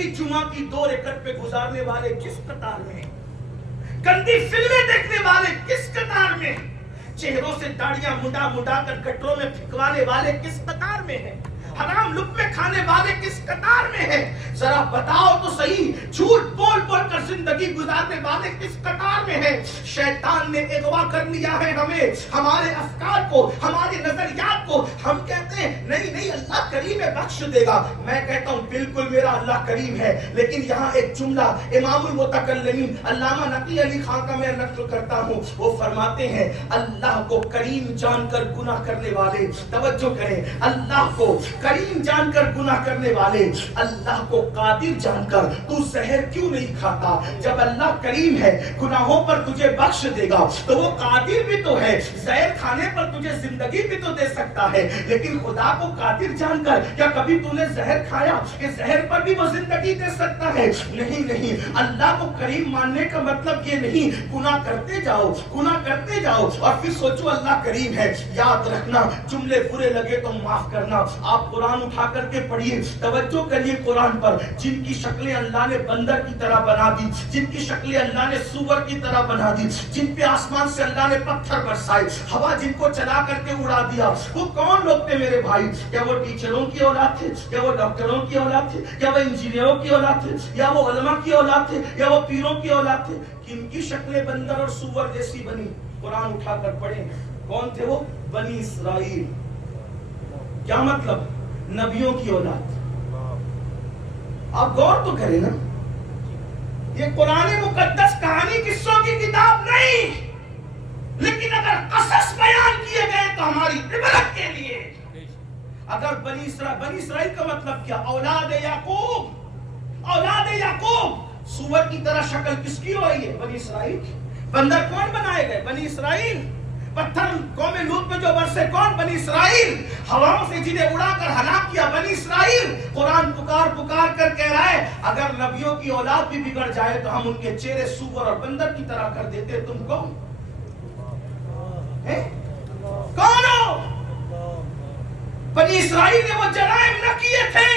زندگی جمعہ کی 2 رکعت پہ گزارنے والے کس قطار میں ہیں؟ گندی فلمیں دیکھنے والے کس قطار میں ہیں؟ چہروں سے داڑیاں مڈا کر گٹروں میں پھینکوانے والے کس قطار میں ہیں؟ حرام لقمے کھانے والے کس قطار میں ہیں؟ ذرا بتاؤ تو صحیح، جھوٹ بول بول کر زندگی گزارنے والے کس قطار میں ہیں؟ شیطان نے اغوا کر لیا ہے ہمیں، ہمارے افکار کو، ہمارے نظریات کو۔ ہم کہتے ہیں نہیں اللہ کریم ہے، بخش دے گا۔ میں کہتا ہوں بالکل میرا اللہ کریم ہے، لیکن یہاں ایک جملہ امام المتکلمین علامہ نقی علی خان کا میں نقل کرتا ہوں، وہ فرماتے ہیں اللہ کو کریم جان کر گناہ کرنے والے، توجہ کریں، اللہ کو کریم جان کر گناہ کرنے والے، اللہ کو قادر جان کر تو زہر کیوں نہیں کھاتا؟ جب اللہ کریم ہے، گناہوں پر تجھے بخش دے گا تو وہ قادر بھی تو ہے، زہر کھانے پر تجھے زندگی بھی تو دے سکتا ہے۔ لیکن خدا کو قادر جان کر کیا کبھی تو نے زہر کھایا کہ زہر پر بھی وہ زندگی دے سکتا ہے؟ نہیں، اللہ کو کریم ماننے کا مطلب یہ نہیں گناہ کرتے جاؤ اور پھر سوچو اللہ کریم ہے۔ یاد رکھنا، جملے برے لگے تو معاف کرنا۔ آپ قرآن اٹھا کر کے پڑھیے، توجہ کریے قرآن پر۔ جن کی شکلیں اللہ نے بندر کی طرح بنا دی، جن کی شکلیں اللہ نے سور کی طرح بنا دی، جن پہ آسمان سے اللہ نے پتھر برسائے، ہوا جن کو چلا کر کے اڑا دیا، وہ کون لوگ تھے میرے بھائی؟ کیا وہ ٹیچروں کی اولاد تھے؟ کیا وہ ڈاکٹروں کی اولاد تھے؟ کیا وہ انجینئروں کی اولاد تھے؟ یا وہ علماء کی اولاد تھے؟ یا وہ پیروں کی اولاد تھے؟ کن کی شکلیں بندر اور سور جیسی بنی؟ قرآن اٹھا کر پڑھیں، کون تھے وہ؟ بنی اسرائیل۔ کیا مطلب؟ نبیوں کی اولاد۔ آپ غور تو کریں نا، یہ قرآن مقدس کہانی قصوں کی کتاب نہیں، لیکن اگر قصص بیان کیے گئے تو ہماری عبرت کے لیے۔ اگر بنی اسرائیل کا مطلب کیا؟ اولاد یعقوب، اولاد یعقوب۔ سور کی طرح شکل کس کی ہو رہی ہے؟ بنی اسرائیل کی۔ بندر کون بنائے گئے؟ بنی اسرائیل۔ پتھر قوم لوط میں جو برسے کون؟ بنی اسرائیل۔ ہواؤں سے جنہیں اڑا کر ہلاک کیا، بنی اسرائیل۔ قرآن پکار کر کہہ رہا ہے اگر نبیوں کی اولاد بھی بگڑ جائے تو ہم ان کے چہرے سور اور بندر کی طرح کر دیتے۔ تم کون ہو؟ بنی اسرائیل نے وہ جرائم نہ کیے تھے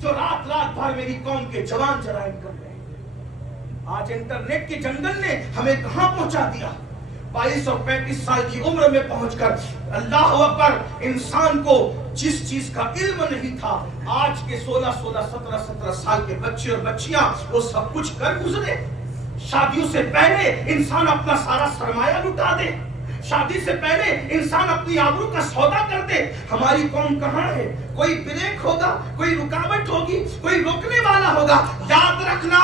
جو رات بھر میری قوم کے جوان جرائم کر رہے ہیں۔ آج انٹرنیٹ کے جنگل نے ہمیں کہاں پہنچا دیا؟ 22 اور 35 سال کی عمر میں پہنچ کر اللہ اکبر، انسان کو جس چیز کا علم نہیں تھا، آج کے 16، 17 سال کے بچے اور بچیاں وہ سب کچھ کر گزرے۔ شادیوں سے پہلے انسان اپنا سارا سرمایہ لٹا دے، شادی سے پہلے انسان اپنی آبرو کا سودا کر دے۔ ہماری قوم کہاں ہے؟ کوئی بریک ہوگا، کوئی رکاوٹ ہوگی، کوئی روکنے والا ہوگا۔ یاد رکھنا،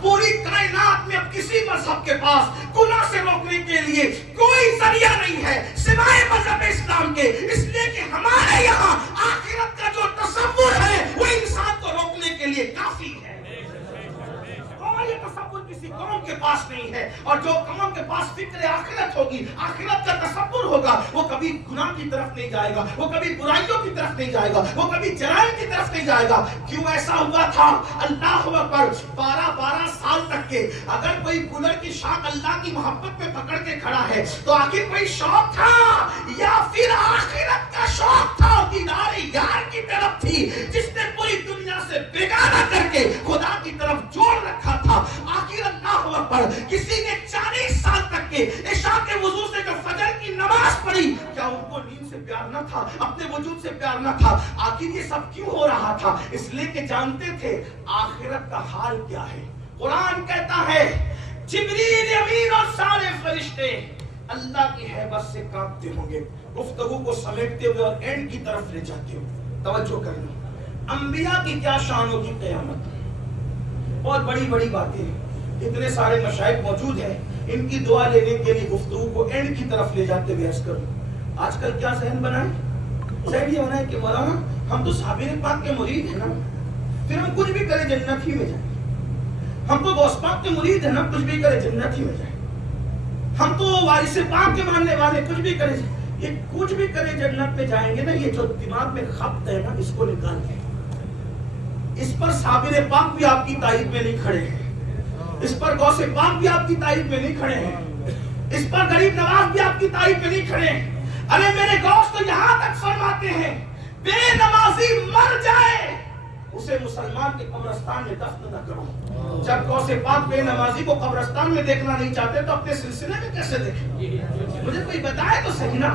پوری کائنات میں اب کسی مذہب کے پاس گناہ سے روکنے کے لیے کوئی ذریعہ نہیں ہے سوائے مذہب اسلام کے، اس لیے کہ ہمارے یہاں آخرت کا جو تصور ہے وہ انسان کو روکنے کے لیے کافی ہے۔ یہ تصور کسی قوم کے پاس نہیں ہے، اور جو قوم کے پاس فکر آخرت ہوگی، آخرت کا تصور ہوگا، وہ کبھی گناہ کی طرف نہیں جائے گا، وہ کبھی برائیوں کی طرف نہیں جائے گا، وہ کبھی جرائم کی طرف نہیں جائے گا۔ کیوں ایسا ہوا تھا؟ اللہ اکبر، 12 سال تک کے اگر کوئی گلر کی شاخ اللہ کی محبت میں پکڑ کے کھڑا ہے تو آخر کوئی شوق تھا یا پھر آخرت کا شوق تھا؟ دیدار یار کی طرف تھی جس نے پوری دنیا سے بیگانہ کر کے خدا کی طرف جوڑ رکھا تھا۔ آخر اللہ اکبر، کسی نے 40 سال تک کے عشاء کے وضو سے جو فجر کی نماز پڑھی، کیا ان کو نیند سے پیار نہ تھا؟ اپنے وجود سے پیار نہ تھا؟ آخر یہ سب کیوں ہو رہا تھا؟ اس لیے کہ جانتے تھے آخرت کا حال کیا ہے۔ قرآن کہتا ہے جبریل امین اور سارے فرشتے اللہ کی ہیبت سے کانپتے ہوں گے، گفتگو کو سمیٹتے ہوئے اور اینڈ کی طرف لے جاتے ہو۔ توجہ کرنا، انبیاء کی کیا شان ہوگی قیامت میں؟ بہت بڑی باتیں ہیں، اتنے سارے مشائخ موجود ہیں، ان کی دعا لینے کے لیے گفتگو کو اینڈ کی طرف لے جاتے ہوئے عرض کروں۔ آج کل کیا ذہن بنا ہے؟ ذہن یہ بنا ہے کہ مولانا ہم تو صحابہ پاک کے مرید ہیں نا، پھر ہم کچھ بھی کریں جنت ہی میں جائیں۔ ہم تو غوث پاک کے مرید ہیں نا، کچھ بھی کریں جنت ہی میں جائیں۔ ہم تو وارث پاک کے ماننے والے، کچھ بھی کریں، یہ کچھ بھی کریں جنت میں جائیں گے نا، یہ جو دماغ میں خبط ہے نا، اس کو نکال دیں۔ اس پر صابر پاک بھی آپ کی تائید میں نہیں کھڑے ہیں، اس پر غوث پاک بھی آپ کی تائید میں نہیں کھڑے ہیں، اس پر غریب نواز بھی آپ کی تائید میں نہیں کھڑے ہیں۔ ارے میرے غوث تو یہاں تک فرماتے ہیں بے نمازی مر جائے اسے مسلمان کے قبرستان میں دفن نہ کرو. جب غوث پاک بے نمازی کو قبرستان میں دیکھنا نہیں چاہتے تو اپنے سلسلے میں کیسے دیکھیں؟ مجھے کوئی بتائے تو صحیح نا.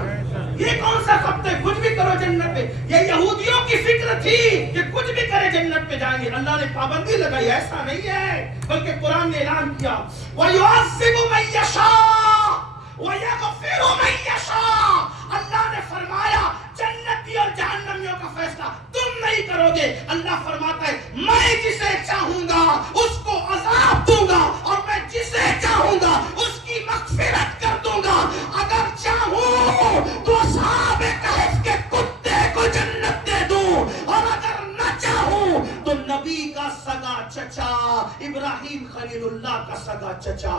یہ کون سا خط ہے کچھ بھی کرو جنت میں؟ یہ یہودیوں کی فکر تھی کہ کچھ بھی کرے جنت میں جائیں گے. اللہ نے پابندی لگائی، ایسا نہیں ہے، بلکہ قرآن نے اعلان کیا وَيُعَذِّبُ مَن يَشَاءُ وَيَغْفِرُ مَن يَشَاءُ. اللہ نے فرمایا جنتی اور جہنمیوں کا فیصلہ تم نہیں کرو گے. اللہ فرماتا ہے میں جسے چاہوں گا اس کو عذاب دوں گا اور میں جسے چاہوں گا اس کی مغفرت کر دوں گا. اگر چاہوں تو اصحاب کہف کے کتے کو جنت دے دوں، اور اگر نہ چاہوں تو نبی کا سگا چچا ابراہیم خلیل اللہ کا سگا چچا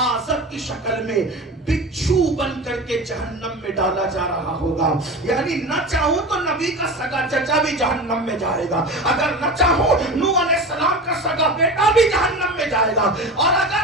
آزر کی شکل میں بچھو بن کر کے جہنم میں ڈالا جا رہا ہوگا. یعنی نہ چاہوں تو نبی کا سگا چچا بھی جہنم میں جائے گا، اگر نہ چاہوں نوح علیہ السلام کا سگا بیٹا بھی جہنم میں جائے گا، اور اگر